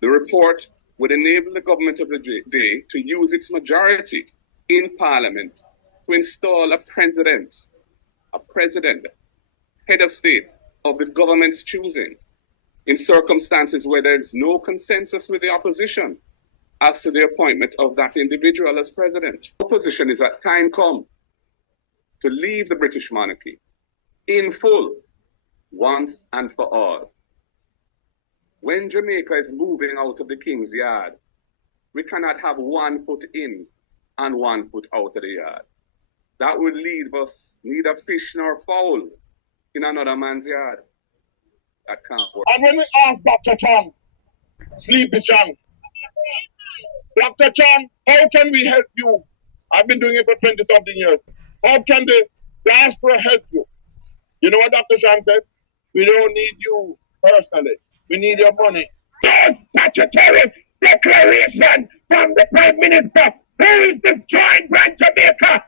The report would enable the government of the day to use its majority in Parliament to install a president, head of state of the government's choosing, in circumstances where there is no consensus with the opposition as to the appointment of that individual as president. Opposition is at time come to leave the British monarchy in full, once and for all. When Jamaica is moving out of the King's Yard, we cannot have one foot in and one foot out of the yard. That would leave us neither fish nor fowl in another man's yard. That can't work. And when we ask Dr. Chang, Sleepy Chang, Dr. Chang, how can we help you? I've been doing it for 20-something years. How can the diaspora help you? You know what Dr. Chang said? We don't need you personally. We need your money. No statutory declaration from the Prime Minister who is destroying Brand Jamaica.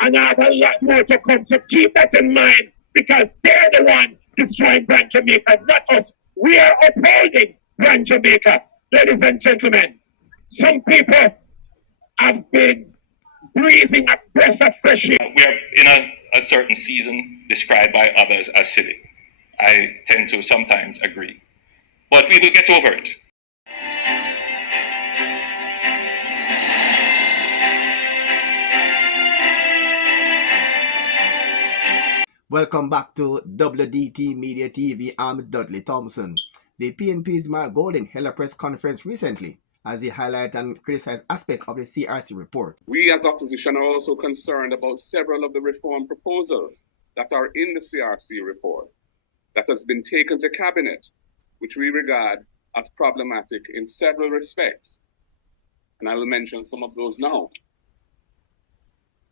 And I have a lot more to come, so keep that in mind, because they're the one destroying Brand Jamaica, not us. We are upholding Brand Jamaica. Ladies and gentlemen, some people have been breathing a breath of fresh air. We are in a certain season described by others as silly. I tend to sometimes agree. But we will get over it. Welcome back to WDT Media TV. I'm Dudley Thompson. The PNP's Mark Golding held a press conference recently as he highlighted and criticized aspects of the CRC report. We as opposition are also concerned about several of the reform proposals that are in the CRC report that has been taken to cabinet, which we regard as problematic in several respects. And I will mention some of those now.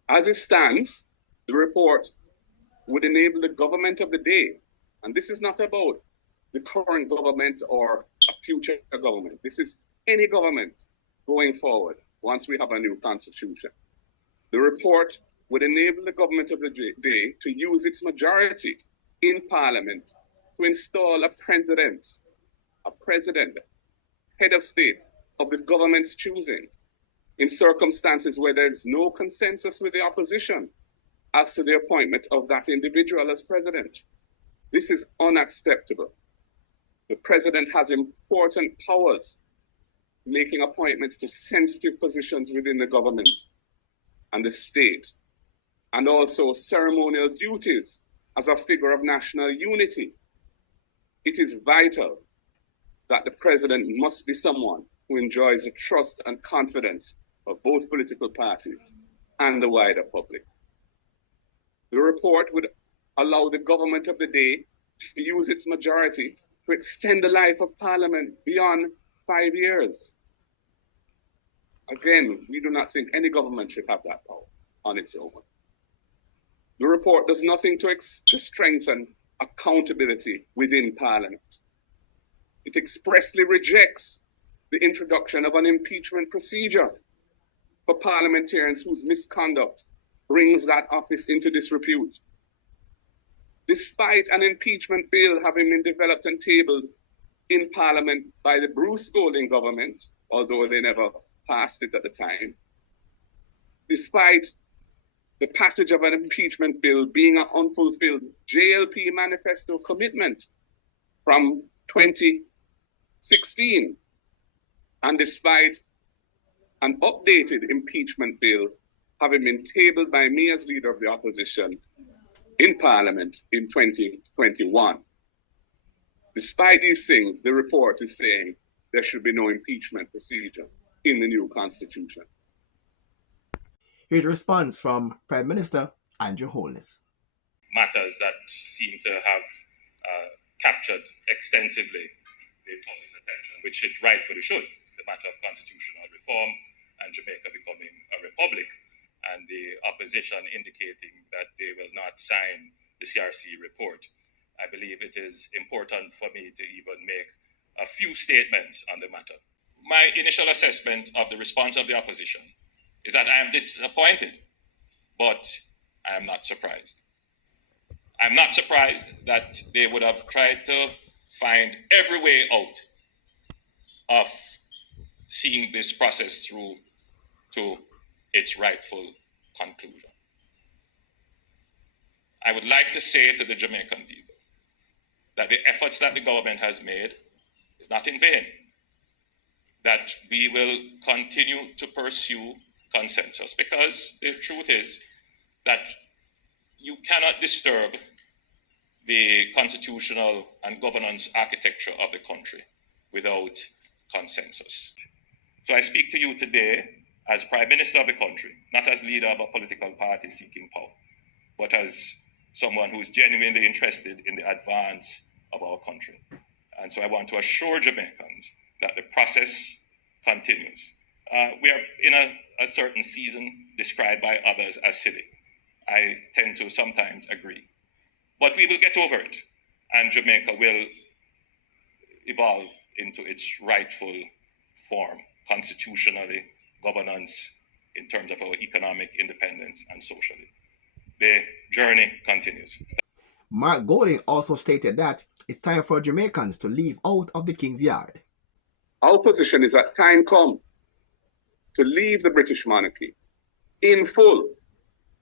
As it stands, the report would enable the government of the day, and this is not about the current government or a future government. This is any government going forward once we have a new constitution. The report would enable the government of the day to use its majority in Parliament to install a president, head of state of the government's choosing, in circumstances where there is no consensus with the opposition as to the appointment of that individual as president. This is unacceptable. The president has important powers, making appointments to sensitive positions within the government and the state, and also ceremonial duties as a figure of national unity. It is vital that the president must be someone who enjoys the trust and confidence of both political parties and the wider public. The report would allow the government of the day to use its majority to extend the life of Parliament beyond 5 years. Again, we do not think any government should have that power on its own. The report does nothing to strengthen accountability within Parliament. It expressly rejects the introduction of an impeachment procedure for parliamentarians whose misconduct brings that office into disrepute. Despite an impeachment bill having been developed and tabled in Parliament by the Bruce Golding government, although they never passed it at the time, despite the passage of an impeachment bill being an unfulfilled JLP manifesto commitment from 2016, and despite an updated impeachment bill having been tabled by me as leader of the opposition in Parliament in 2021. Despite these things, the report is saying there should be no impeachment procedure in the new constitution. Here's a response from Prime Minister Andrew Holness. Matters that seem to have captured extensively the public's attention, which it rightfully should, the matter of constitutional reform and Jamaica becoming a republic, and the opposition indicating that they will not sign the CRC report. I believe it is important for me to even make a few statements on the matter. My initial assessment of the response of the opposition is that I am disappointed, but I am not surprised. I'm not surprised that they would have tried to find every way out of seeing this process through to its rightful conclusion. I would like to say to the Jamaican people that the efforts that the government has made is not in vain, that we will continue to pursue consensus, because the truth is that you cannot disturb the constitutional and governance architecture of the country without consensus. So I speak to you today as Prime Minister of the country, not as leader of a political party seeking power, but as someone who's genuinely interested in the advance of our country. And so I want to assure Jamaicans that the process continues. We are in a certain season described by others as silly. I tend to sometimes agree. But we will get over it, and Jamaica will evolve into its rightful form, constitutionally, governance, in terms of our economic independence and socially. The journey continues. Mark Golding also stated that it's time for Jamaicans to leave out of the King's Yard. Our position is that time come to leave the British monarchy in full,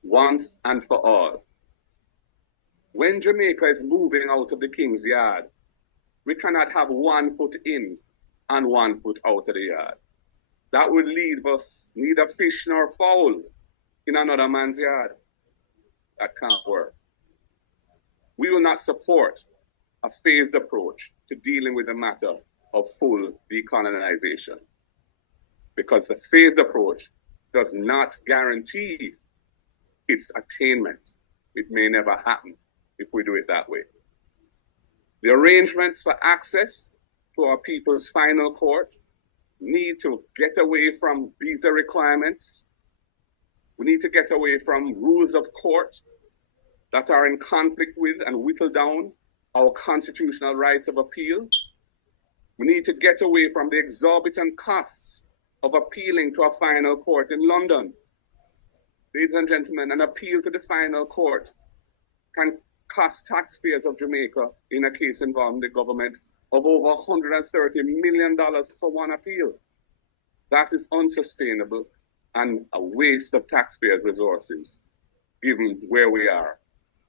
once and for all. When Jamaica is moving out of the King's Yard, we cannot have 1 foot in and 1 foot out of the yard. That would leave us neither fish nor fowl in another man's yard. That can't work. We will not support a phased approach to dealing with the matter of full decolonization, because the phased approach does not guarantee its attainment. It may never happen if we do it that way. The arrangements for access to our people's final court need to get away from visa requirements. We need to get away from rules of court that are in conflict with and whittle down our constitutional rights of appeal. We need to get away from the exorbitant costs of appealing to a final court in London. Ladies and gentlemen, an appeal to the final court can cost taxpayers of Jamaica, in a case involving the government, of over $130 million for one appeal. That is unsustainable and a waste of taxpayers' resources, given where we are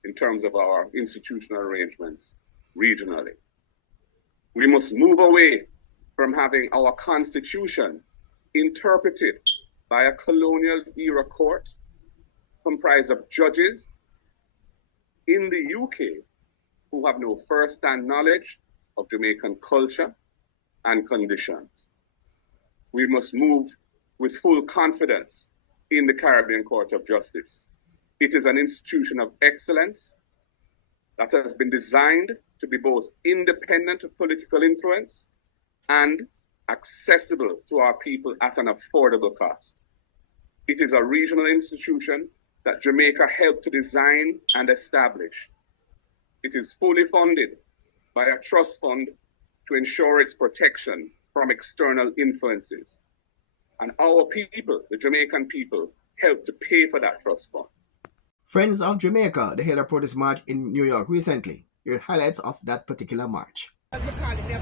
in terms of our institutional arrangements regionally. We must move away from having our constitution interpreted by a colonial era court comprised of judges in the UK who have no first-hand knowledge of Jamaican culture and conditions. We must move with full confidence in the Caribbean Court of Justice. It is an institution of excellence that has been designed to be both independent of political influence and accessible to our people at an affordable cost. It is a regional institution that Jamaica helped to design and establish. It is fully funded by a trust fund to ensure its protection from external influences. And our people, the Jamaican people, helped to pay for that trust fund. Friends of Jamaica, they held a protest march in New York recently. Here are highlights of that particular march.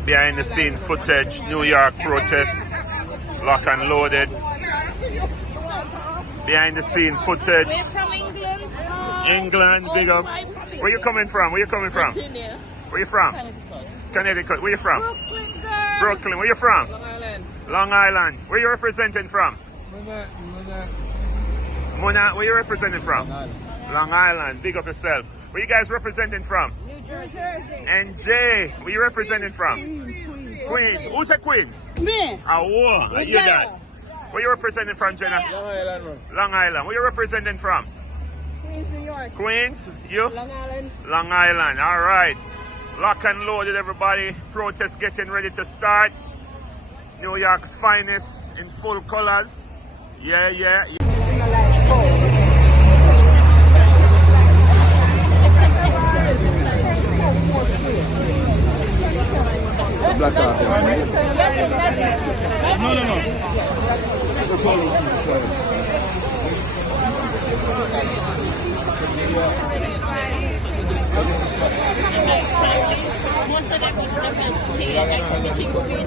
Behind the scene footage, New York protest, lock and loaded. Behind the scene footage. We're from England. England, big up. Where you coming from? Where you coming from? Virginia. Where you from? Connecticut. Where you from? Brooklyn, girl. Brooklyn. Where you from? Long Island. Long Island. Where you representing from? Muna. Where you representing from? Long Island. Big up yourself. Where you guys representing from? New Jersey. NJ. Where you representing from? Queens. Who's the Queens? Me. Oh, you that. Where you representing from, Jenna? Long Island. Long Island. Where you representing from? Queens, New York. Queens. You? Long Island. Long Island. All right. Lock and loaded, everybody. Protest getting ready to start. New York's finest in full colors. Yeah. Black out. No. That's all those things. Most of them will stay and everything's going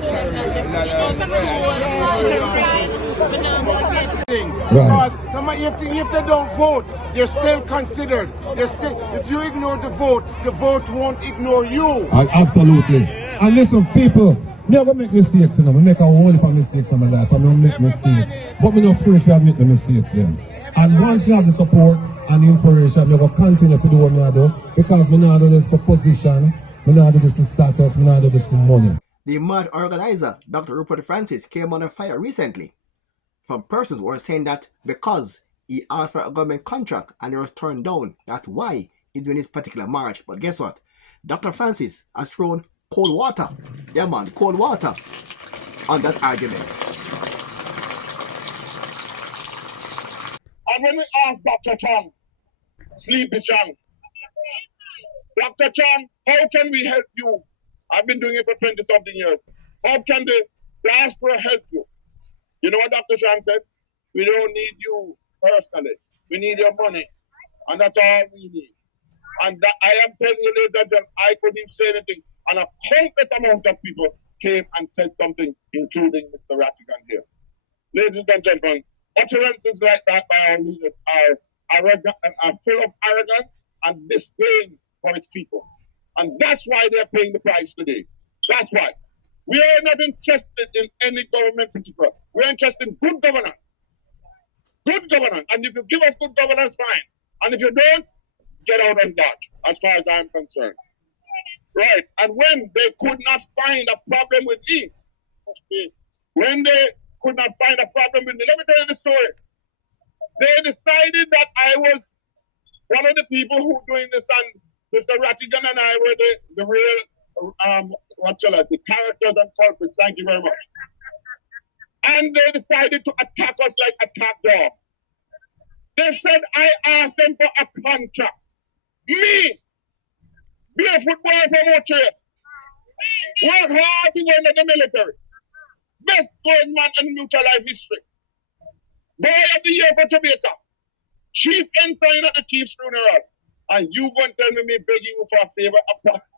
because no matter if they don't vote, you're still considered. If you ignore the vote won't ignore you. Absolutely. And listen, people, never make mistakes, you know. We make a whole heap of mistakes in my life. I don't make mistakes. But we're not afraid if you make the mistakes then. And once you have the support and the inspiration, we're going to continue to do what we do. Because we not do this for position, we not do this for status, we not do this for money. The mad organizer, Dr. Rupert Francis, came under fire recently from persons who were saying that because he asked for a government contract and it was turned down, that's why he's doing this particular march. But guess what? Dr. Francis has thrown cold water, yeah man, cold water on that argument. And when we ask Dr. Chang, Sleepy Chang, Dr. Chang, how can we help you? I've been doing it for 20-something years. How can the diaspora help you? You know what Dr. Chang said? We don't need you personally. We need your money. And that's all we need. And that, I am telling you, ladies and gentlemen, I couldn't even say anything. And a countless amount of people came and said something, including Mr. Rattigan here. Ladies and gentlemen, utterances like that by our leaders are arrogant and are full of arrogance and disdain for its people. And that's why they're paying the price today. That's why. We are not interested in any government particular. We're interested in good governance. Good governance. And if you give us good governance, fine. And if you don't, get out and dodge, as far as I'm concerned. Right. And when they could not find a problem with me, let me tell you the story. They decided that I was one of the people who doing this, and Mr. Rattigan and I were the real, the characters and culprits. Thank you very much. And they decided to attack us like attack dogs. They said I asked them for a contract. Me, barefoot boy from Montreal, work hard to go into the military. Best going man in mutual life history. Boy of the year for Jamaica. Chief ensign at the Chief's funeral. And you going to tell me begging you for a favor,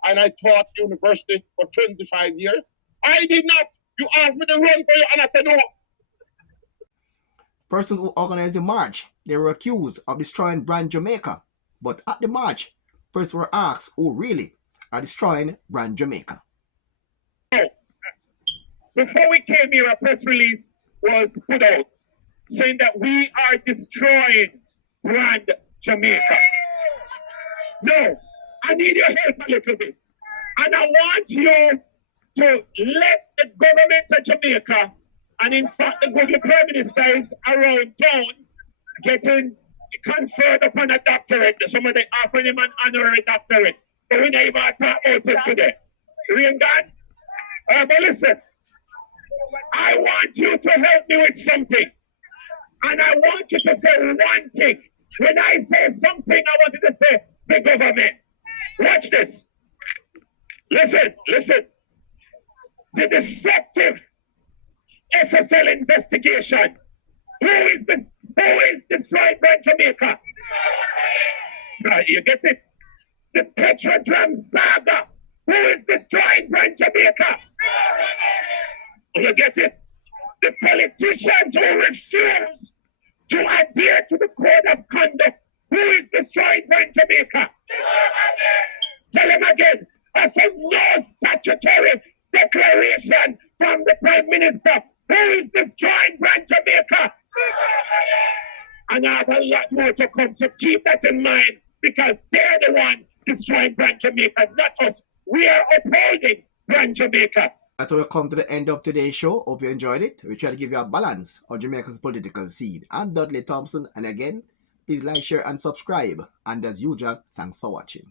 and I taught university for 25 years? I did not. You asked me to run for you, and I said no. Persons who organized the march, they were accused of destroying brand Jamaica. But at the march, persons were asked who really are destroying brand Jamaica. Before we came here, a press release was put out saying that we are destroying brand Jamaica. No, I need your help a little bit. And I want you to let the government of Jamaica, and in fact the good prime ministers around town, getting conferred upon a doctorate. Somebody offering him an honorary doctorate. But we never talk about it today. Real God? But listen, I want you to help me with something. And I want you to say one thing. When I say something, I want you to say the government. Watch this. Listen. The deceptive SSL investigation. Who is destroying brand Jamaica? You get it? The Petrodram saga. Who is destroying brand Jamaica? You get it? The politicians who refuse to adhere to the code of conduct. Who is destroying brand Jamaica? Tell him again. I said no statutory declaration from the Prime Minister. Who is destroying brand Jamaica? And I have a lot more to come, so keep that in mind, because they're the one destroying brand Jamaica, not us. We are upholding brand Jamaica. That's how we come to the end of today's show. Hope you enjoyed it. We try to give you a balance of Jamaica's political scene. I'm Dudley Thompson, and again, please like, share, and subscribe. And as usual, thanks for watching.